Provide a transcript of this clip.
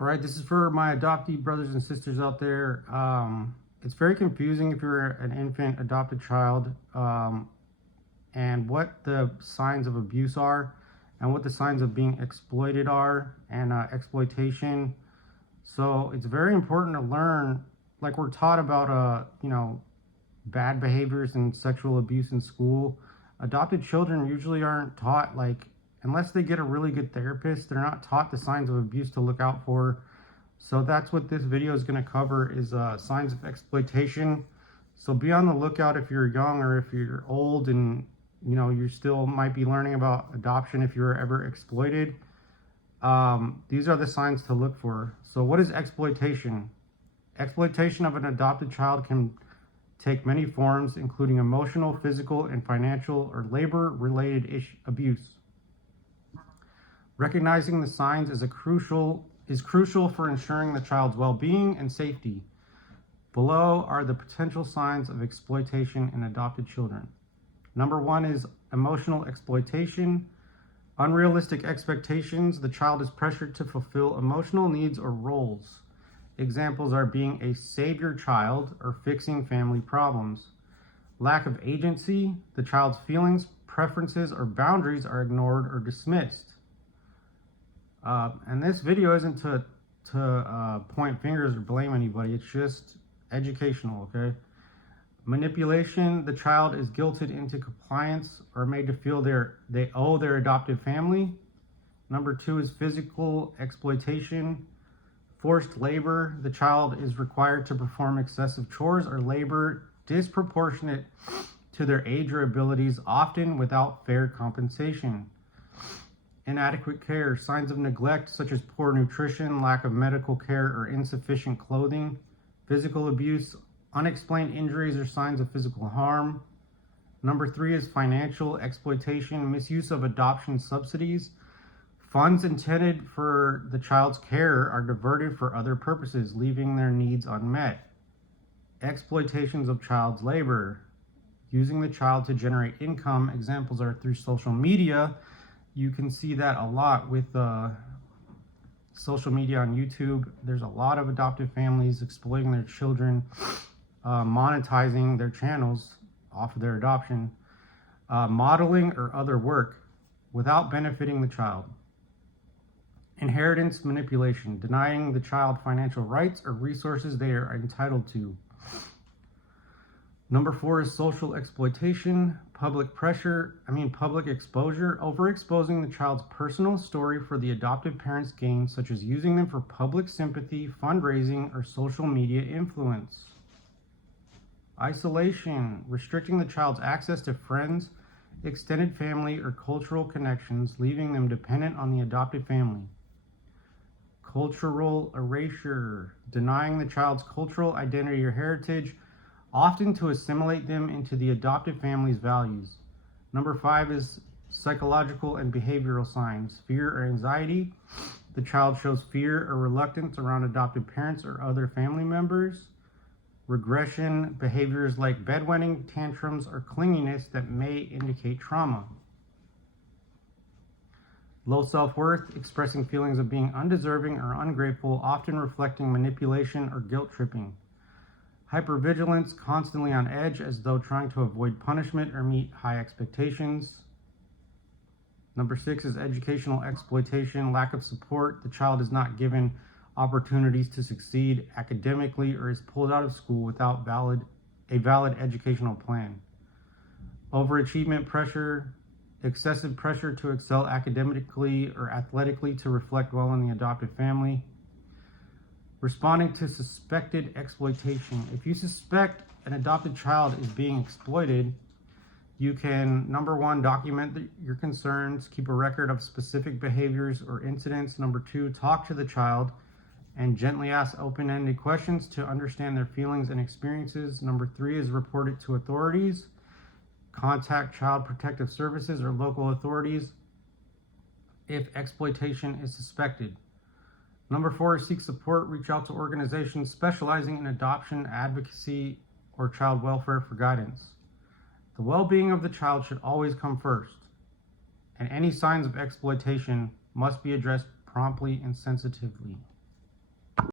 All right, this is for my adoptee brothers and sisters out there. It's very confusing if you're an infant adopted child, and what the signs of abuse are and what the signs of being exploited are, and exploitation. So it's very important to learn, like we're taught about, bad behaviors and sexual abuse in school. Adopted children usually aren't taught, like, unless they get a really good therapist, they're not taught the signs of abuse to look out for. So that's what this video is going to cover, is signs of exploitation. So be on the lookout if you're young or if you're old and you still might be learning about adoption if you're ever exploited. These are the signs to look for. So what is exploitation? Exploitation of an adopted child can take many forms, including emotional, physical, and financial or labor-related abuse. Recognizing the signs is crucial for ensuring the child's well-being and safety. Below are the potential signs of exploitation in adopted children. Number 1 is emotional exploitation. Unrealistic expectations. The child is pressured to fulfill emotional needs or roles. Examples are being a savior child or fixing family problems. Lack of agency. The child's feelings, preferences, or boundaries are ignored or dismissed. And this video isn't to point fingers or blame anybody. It's just educational, okay? Manipulation. The child is guilted into compliance or made to feel they owe their adoptive family. Number 2 is physical exploitation. Forced labor. The child is required to perform excessive chores or labor disproportionate to their age or abilities, often without fair compensation. Inadequate care. Signs of neglect such as poor nutrition, lack of medical care, or insufficient clothing. Physical abuse. Unexplained injuries or signs of physical harm. Number 3 is financial exploitation. Misuse of adoption subsidies. Funds intended for the child's care are diverted for other purposes, leaving their needs unmet. Exploitations of child's labor. Using the child to generate income. Examples are through social media. You can see that a lot with social media on YouTube. There's a lot of adoptive families exploiting their children, monetizing their channels off of their adoption. Modeling or other work without benefiting the child. Inheritance manipulation, denying the child financial rights or resources they are entitled to. Number 4 is social exploitation, public exposure, overexposing the child's personal story for the adoptive parent's gain, such as using them for public sympathy, fundraising, or social media influence. Isolation, restricting the child's access to friends, extended family, or cultural connections, leaving them dependent on the adoptive family. Cultural erasure, denying the child's cultural identity or heritage, often to assimilate them into the adoptive family's values. Number 5 is psychological and behavioral signs. Fear or anxiety. The child shows fear or reluctance around adoptive parents or other family members. Regression, behaviors like bedwetting, tantrums, or clinginess that may indicate trauma. Low self-worth, expressing feelings of being undeserving or ungrateful, often reflecting manipulation or guilt tripping. Hypervigilance, constantly on edge as though trying to avoid punishment or meet high expectations. Number 6 is educational exploitation, lack of support. The child is not given opportunities to succeed academically or is pulled out of school without a valid educational plan. Overachievement pressure, excessive pressure to excel academically or athletically to reflect well in the adoptive family. Responding to suspected exploitation. If you suspect an adopted child is being exploited, you can, number 1, document your concerns, keep a record of specific behaviors or incidents. Number 2, talk to the child and gently ask open-ended questions to understand their feelings and experiences. Number 3 is report it to authorities. Contact Child Protective Services or local authorities if exploitation is suspected. Number 4 is seek support. Reach out to organizations specializing in adoption, advocacy, or child welfare for guidance. The well-being of the child should always come first, and any signs of exploitation must be addressed promptly and sensitively.